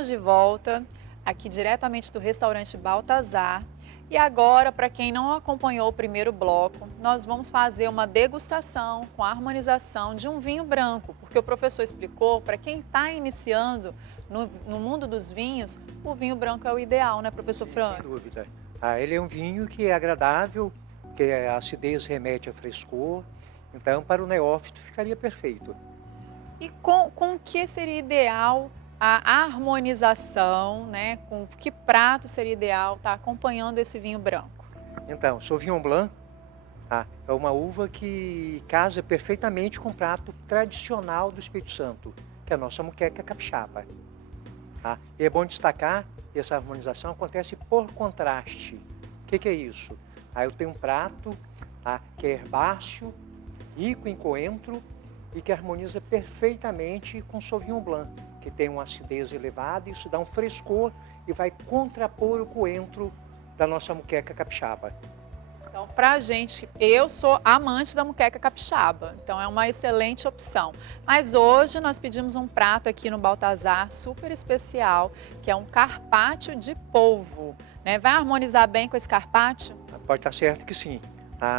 Estamos de volta aqui diretamente do restaurante Baltazar. E agora, para quem não acompanhou o primeiro bloco, nós vamos fazer uma degustação com a harmonização de um vinho branco, porque o professor explicou, para quem está iniciando no mundo dos vinhos, o vinho branco é o ideal, né, professor Franco? Sem dúvida. Ele é um vinho que é agradável, que a acidez remete a frescor, então para o neófito ficaria perfeito. E com o que seria ideal a harmonização, né? Com que prato seria ideal estar acompanhando esse vinho branco? Então, Sauvignon Blanc, é uma uva que casa perfeitamente com o prato tradicional do Espírito Santo, que é a nossa moqueca capixaba. E é bom destacar que essa harmonização acontece por contraste. O que é isso? Eu tenho um prato que é herbáceo, rico em coentro e que harmoniza perfeitamente com Sauvignon Blanc, que tem uma acidez elevada, isso dá um frescor e vai contrapor o coentro da nossa moqueca capixaba. Então, pra gente, eu sou amante da moqueca capixaba, então é uma excelente opção. Mas hoje nós pedimos um prato aqui no Baltazar super especial, que é um carpaccio de polvo, né? Vai harmonizar bem com esse carpaccio? Pode estar certo que sim.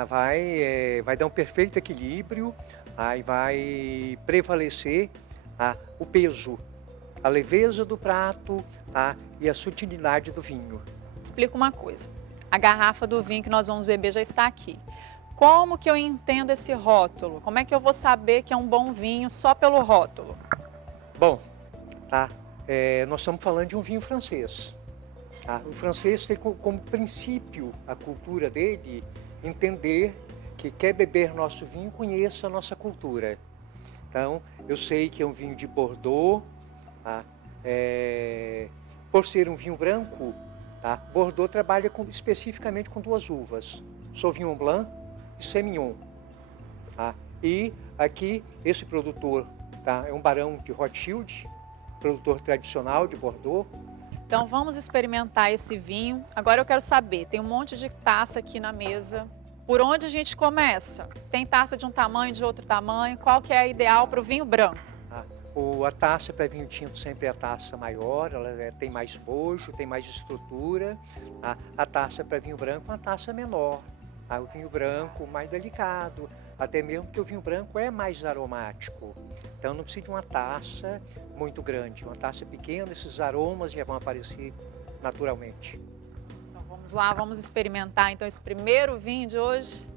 Vai dar um perfeito equilíbrio, e vai prevalecer o peso, a leveza do prato e a sutilidade do vinho. Explica uma coisa. A garrafa do vinho que nós vamos beber já está aqui. Como que eu entendo esse rótulo? Como é que eu vou saber que é um bom vinho só pelo rótulo? Bom, nós estamos falando de um vinho francês. O francês tem como princípio a cultura dele entender que quer beber nosso vinho, conheça a nossa cultura. Então, eu sei que é um vinho de Bordeaux, por ser um vinho branco, Bordeaux trabalha especificamente com duas uvas, Sauvignon Blanc e Semillon. E aqui, esse produtor é um barão de Rothschild, produtor tradicional de Bordeaux. Então vamos experimentar esse vinho. Agora eu quero saber, tem um monte de taça aqui na mesa. Por onde a gente começa? Tem taça de um tamanho, de outro tamanho? Qual que é a ideal para o vinho branco? A taça para vinho tinto sempre é a taça maior, ela tem mais bojo, tem mais estrutura. A taça para vinho branco é uma taça menor. O vinho branco mais delicado, até mesmo porque o vinho branco é mais aromático. Então não precisa de uma taça muito grande, uma taça pequena, esses aromas já vão aparecer naturalmente. Então vamos lá, vamos experimentar então esse primeiro vinho de hoje.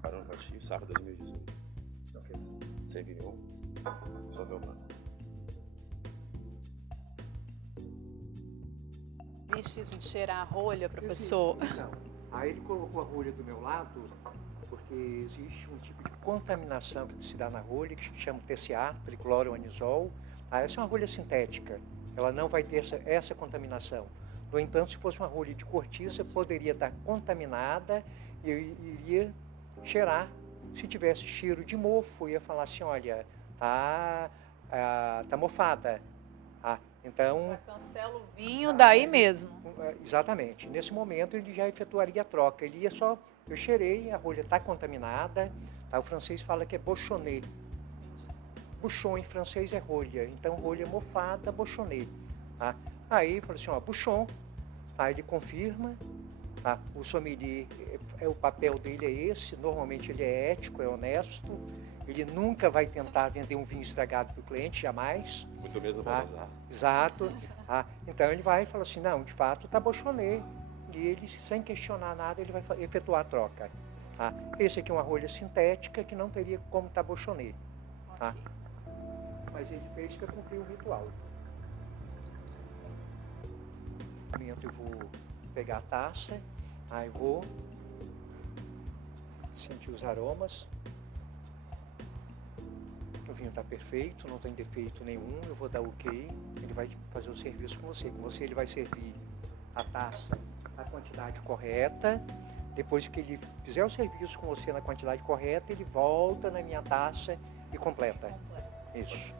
Barão Rothschild, Safra 2018. Semillon, Sauvignon Blanc. Vixe, isso de cheirar a rolha, professor. Aí ele colocou a rolha do meu lado, porque existe um tipo de contaminação que se dá na rolha, que se chama TCA, tricloroanisol. Essa é uma rolha sintética, ela não vai ter essa contaminação. No entanto, se fosse uma rolha de cortiça, poderia estar contaminada e iria cheirar. Se tivesse cheiro de mofo, ia falar assim, olha, tá mofada. Então, já cancela o vinho daí mesmo. Exatamente. Nesse momento ele já efetuaria a troca. Ele ia só, eu cheirei, a rolha está contaminada. O francês fala que é bochonnet. Bouchon em francês é rolha. Então rolha mofada, bochonnet. Aí falou assim, bouchon. Aí ele confirma. O sommelier, o papel dele é esse. Normalmente ele é ético, é honesto. Ele nunca vai tentar vender um vinho estragado para o cliente, jamais. Muito mesmo para usar. Exato. Então ele vai e fala assim, não, de fato está bochonnet. E ele, sem questionar nada, ele vai efetuar a troca. Esse aqui é uma rolha sintética que não teria como estar bochonnet. Mas ele fez para cumprir o ritual. Eu vou pegar a taça, aí vou sentir os aromas. O vinho está perfeito, não tem defeito nenhum, eu vou dar ok, ele vai fazer o serviço com você. Com você ele vai servir a taça na quantidade correta, depois que ele fizer o serviço com você na quantidade correta, ele volta na minha taça e completa. Isso.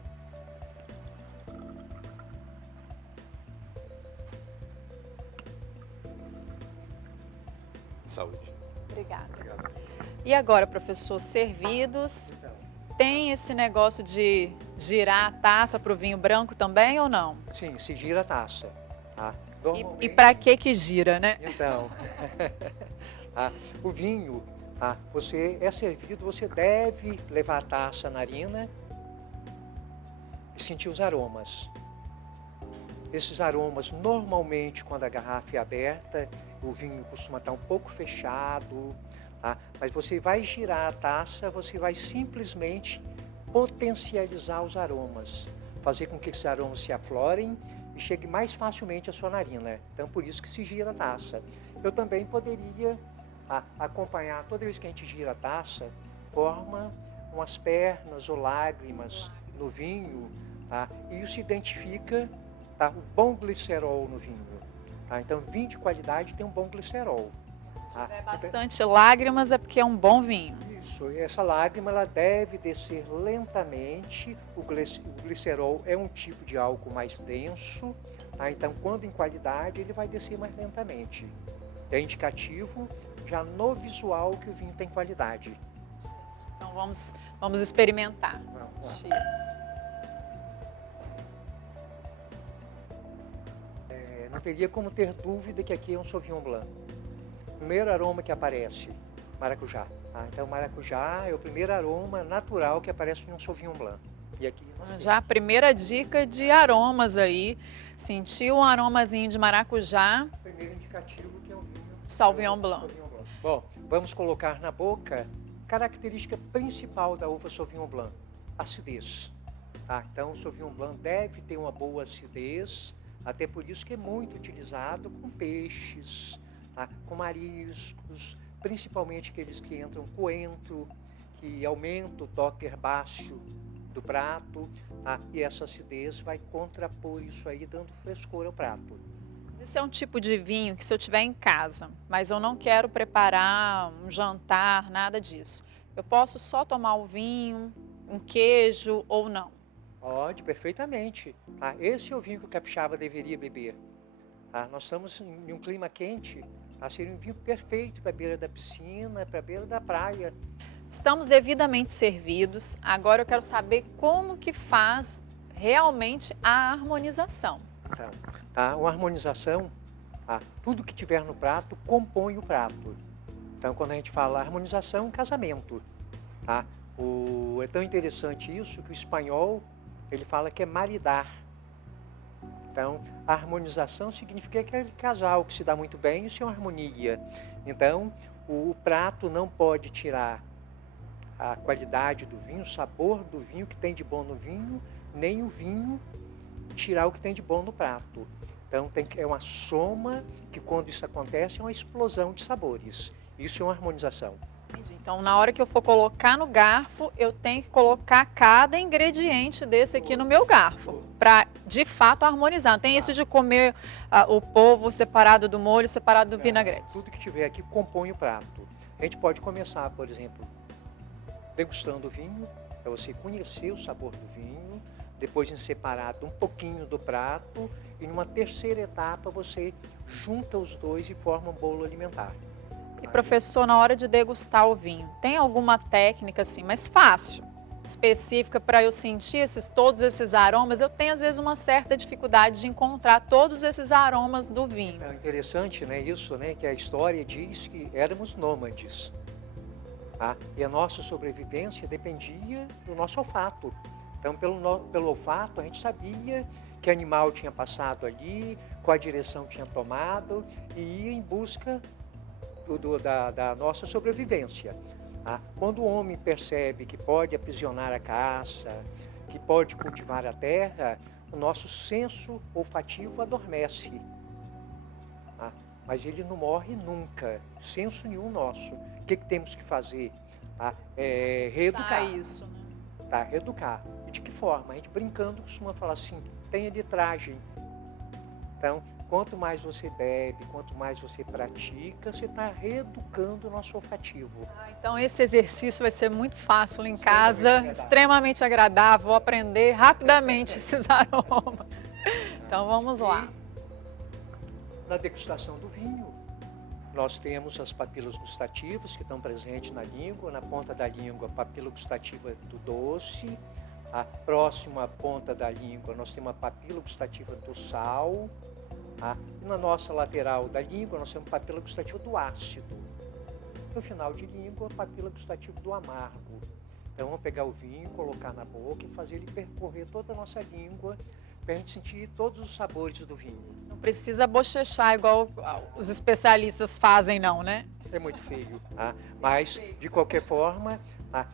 Saúde. Obrigada. E agora, professor, servidos. Então, tem esse negócio de girar a taça para o vinho branco também ou não? Sim, se gira a taça. Tá? E para que gira, né? Então, o vinho, você é servido, você deve levar a taça à narina e sentir os aromas. Esses aromas, normalmente, quando a garrafa é aberta, o vinho costuma estar um pouco fechado, tá? Mas você vai girar a taça, você vai simplesmente potencializar os aromas, fazer com que esses aromas se aflorem e chegue mais facilmente à sua narina. Então, por isso que se gira a taça. Eu também poderia acompanhar, toda vez que a gente gira a taça, forma umas pernas ou lágrimas no vinho, tá? E isso identifica o bom glicerol no vinho. Tá? Então, vinho de qualidade tem um bom glicerol. Se tiver bastante lágrimas é porque é um bom vinho. Isso, e essa lágrima ela deve descer lentamente. O glicerol é um tipo de álcool mais denso, tá? Então, quando em qualidade, ele vai descer mais lentamente. É indicativo já no visual que o vinho tem qualidade. Então, vamos experimentar. Vamos X. Não teria como ter dúvida que aqui é um Sauvignon Blanc. Primeiro aroma que aparece, maracujá. Tá? Então, maracujá é o primeiro aroma natural que aparece em um Sauvignon Blanc. E aqui já a primeira dica de aromas aí. Sentiu um aromazinho de maracujá. Primeiro indicativo que é um vinho Sauvignon Blanc. Bom, vamos colocar na boca característica principal da uva Sauvignon Blanc, acidez. Então, o Sauvignon Blanc deve ter uma boa acidez, até por isso que é muito utilizado com peixes, com mariscos, principalmente aqueles que entram coentro, que aumenta o toque herbáceo do prato, e essa acidez vai contrapor isso aí, dando frescor ao prato. Esse é um tipo de vinho que se eu tiver em casa, mas eu não quero preparar um jantar, nada disso. Eu posso só tomar o vinho, um queijo ou não? Pode, perfeitamente. Esse é o vinho que o capixaba deveria beber. Nós estamos em um clima quente, seria um vinho perfeito para a beira da piscina, para a beira da praia. Estamos devidamente servidos. Agora eu quero saber como que faz realmente a harmonização. Então, uma harmonização, tudo que tiver no prato compõe o prato. Então, quando a gente fala harmonização, casamento. É tão interessante isso que o espanhol ele fala que é maridar. Então, a harmonização significa aquele casal que se dá muito bem e isso é uma harmonia. Então, o prato não pode tirar a qualidade do vinho, o sabor do vinho que tem de bom no vinho, nem o vinho tirar o que tem de bom no prato. Então, é uma soma que, quando isso acontece, é uma explosão de sabores. Isso é uma harmonização. Então, na hora que eu for colocar no garfo, eu tenho que colocar cada ingrediente desse aqui no meu garfo, para, de fato, harmonizar. Não tem isso de comer o polvo separado do molho, separado do vinagrete. Tudo que tiver aqui compõe o prato. A gente pode começar, por exemplo, degustando o vinho, para você conhecer o sabor do vinho, depois em separado um pouquinho do prato, e numa terceira etapa você junta os dois e forma um bolo alimentar. E professor, na hora de degustar o vinho, tem alguma técnica assim, mais fácil, específica para eu sentir todos esses aromas? Eu tenho às vezes uma certa dificuldade de encontrar todos esses aromas do vinho. É interessante, né, isso, né, que a história diz que éramos nômades. E a nossa sobrevivência dependia do nosso olfato. Então, pelo olfato, a gente sabia que animal tinha passado ali, qual a direção tinha tomado e ia em busca da nossa sobrevivência. Quando o homem percebe que pode aprisionar a caça, que pode cultivar a terra, o nosso senso olfativo adormece. Mas ele não morre nunca, senso nenhum nosso. O que temos que fazer? Reeducar. Isso, né? Reeducar. E de que forma? A gente brincando costuma falar assim, tenha litragem. Então, quanto mais você bebe, quanto mais você pratica, você está reeducando o nosso olfativo. Então esse exercício vai ser muito fácil em casa, extremamente agradável, vou aprender rapidamente esses aromas. Então vamos lá. Na degustação do vinho, nós temos as papilas gustativas que estão presentes na língua, na ponta da língua, a papila gustativa do doce, a próxima ponta da língua nós temos a papila gustativa do sal, e na nossa lateral da língua nós temos a papila gustativa do ácido. No final de língua, a papila gustativa do amargo. Então vamos pegar o vinho, colocar na boca e fazer ele percorrer toda a nossa língua para a gente sentir todos os sabores do vinho. Não precisa bochechar igual os especialistas fazem não, né? É muito feio, mas de qualquer forma,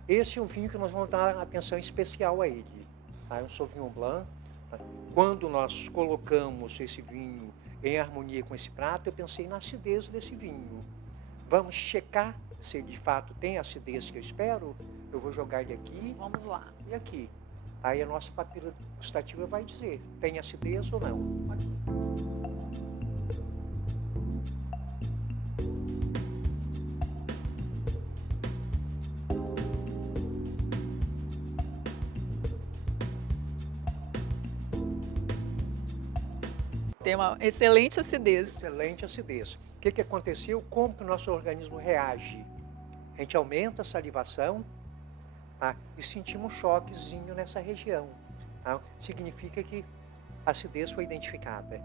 esse é um vinho que nós vamos dar atenção especial a ele. É um Sauvignon Blanc. Quando nós colocamos esse vinho em harmonia com esse prato, eu pensei na acidez desse vinho. Vamos checar se ele de fato tem a acidez que eu espero. Eu vou jogar ele aqui. Vamos lá. E aqui. Aí a nossa papila gustativa vai dizer, tem acidez ou não. Tem uma excelente acidez. Excelente acidez. O que aconteceu? Como que o nosso organismo reage? A gente aumenta a salivação e sentimos um choquezinho nessa região. Significa que a acidez foi identificada.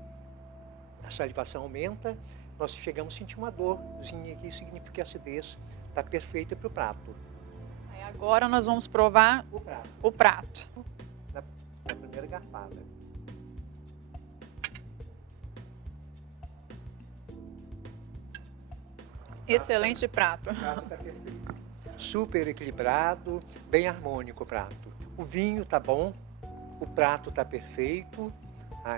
A salivação aumenta, nós chegamos a sentir uma dorzinha aqui, significa que a acidez está perfeita para o prato. Aí agora nós vamos provar o prato. Na primeira garfada. Excelente prato. O prato está perfeito. Super equilibrado, bem harmônico o prato. O vinho está bom, o prato está perfeito,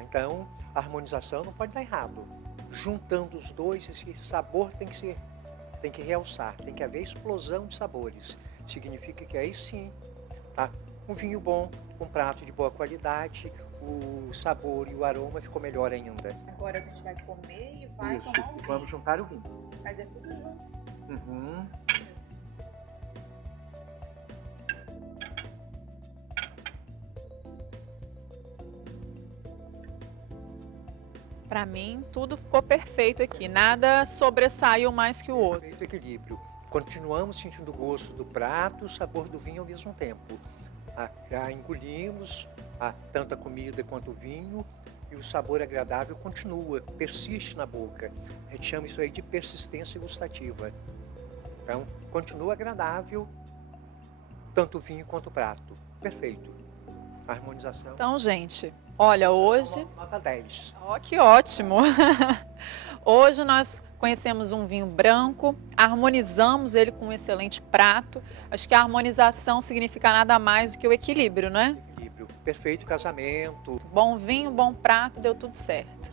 então a harmonização não pode dar errado. Juntando os dois, esse sabor tem que realçar, tem que haver explosão de sabores. Significa que aí sim, um vinho bom, um prato de boa qualidade, o sabor e o aroma ficou melhor ainda. Agora a gente vai comer e vai Isso, tomar um vinho. vamos juntar o vinho. Fazer tudo junto. Para mim, tudo ficou perfeito aqui. Nada sobressaiu mais que o outro. Perfeito equilíbrio. Continuamos sentindo o gosto do prato e o sabor do vinho ao mesmo tempo. Já engolimos tanto a comida quanto o vinho e o sabor agradável continua, persiste na boca. A gente chama isso aí de persistência gustativa. Então, continua agradável tanto o vinho quanto o prato. Perfeito. A harmonização. Então, gente, olha, hoje... Nota 10. Ó, que ótimo! Hoje nós conhecemos um vinho branco, harmonizamos ele com um excelente prato. Acho que a harmonização significa nada mais do que o equilíbrio, né? Equilíbrio. Perfeito casamento. Bom vinho, bom prato, deu tudo certo.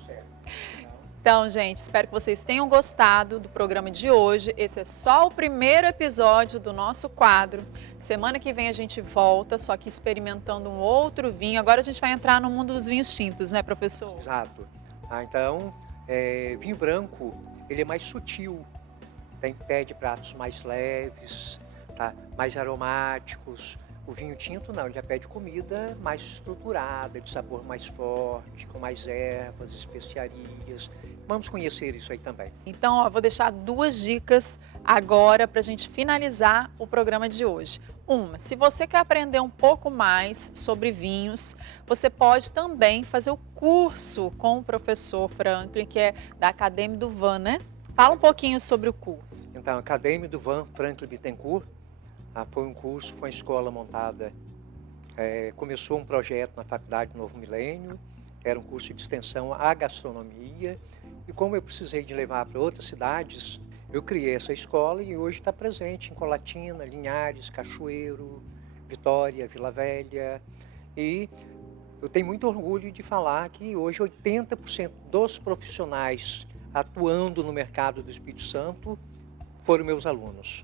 Então, gente, espero que vocês tenham gostado do programa de hoje. Esse é só o primeiro episódio do nosso quadro. Semana que vem a gente volta, só que experimentando um outro vinho. Agora a gente vai entrar no mundo dos vinhos tintos, né, professor? Exato. Então, vinho branco, ele é mais sutil. Pede pratos mais leves, mais aromáticos. O vinho tinto não, ele já pede comida mais estruturada, de sabor mais forte, com mais ervas, especiarias. Vamos conhecer isso aí também. Então, vou deixar 2 dicas agora para a gente finalizar o programa de hoje. Uma, se você quer aprender um pouco mais sobre vinhos, você pode também fazer o curso com o professor Franklin, que é da Acadêmia do Vin, né? Fala um pouquinho sobre o curso. Então, a Acadêmia do Vin, Franklin Bittencourt, foi um curso, foi uma escola montada, começou um projeto na Faculdade Novo Milênio, era um curso de extensão à gastronomia, e como eu precisei de levar para outras cidades, eu criei essa escola e hoje está presente em Colatina, Linhares, Cachoeiro, Vitória, Vila Velha, e eu tenho muito orgulho de falar que hoje 80% dos profissionais atuando no mercado do Espírito Santo foram meus alunos,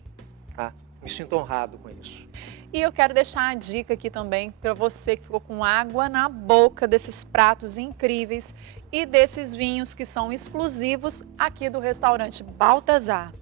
Me sinto honrado com isso. E eu quero deixar a dica aqui também para você que ficou com água na boca desses pratos incríveis e desses vinhos que são exclusivos aqui do restaurante Baltazar.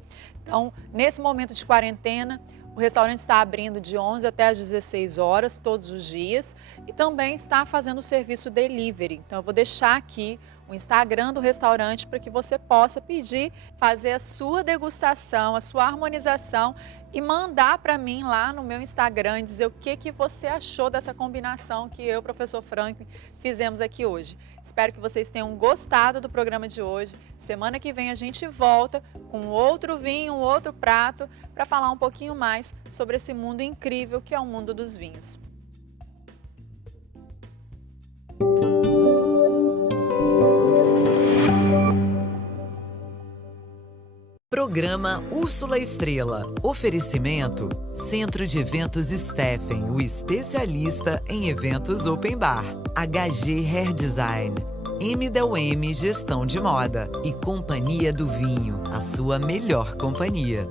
Então, nesse momento de quarentena, O restaurante está abrindo de 11 até as 16 horas, todos os dias, e também está fazendo o serviço delivery. Então, eu vou deixar aqui o Instagram do restaurante para que você possa pedir, fazer a sua degustação, a sua harmonização e mandar para mim lá no meu Instagram e dizer o que você achou dessa combinação que eu, professor Franklin, fizemos aqui hoje. Espero que vocês tenham gostado do programa de hoje. Semana que vem a gente volta com outro vinho, outro prato, para falar um pouquinho mais sobre esse mundo incrível que é o mundo dos vinhos. Programa Úrsula Estrela. Oferecimento Centro de Eventos Steffen, o especialista em eventos open bar. HG Hair Design. M&M Gestão de Moda e Companhia do Vinho, a sua melhor companhia.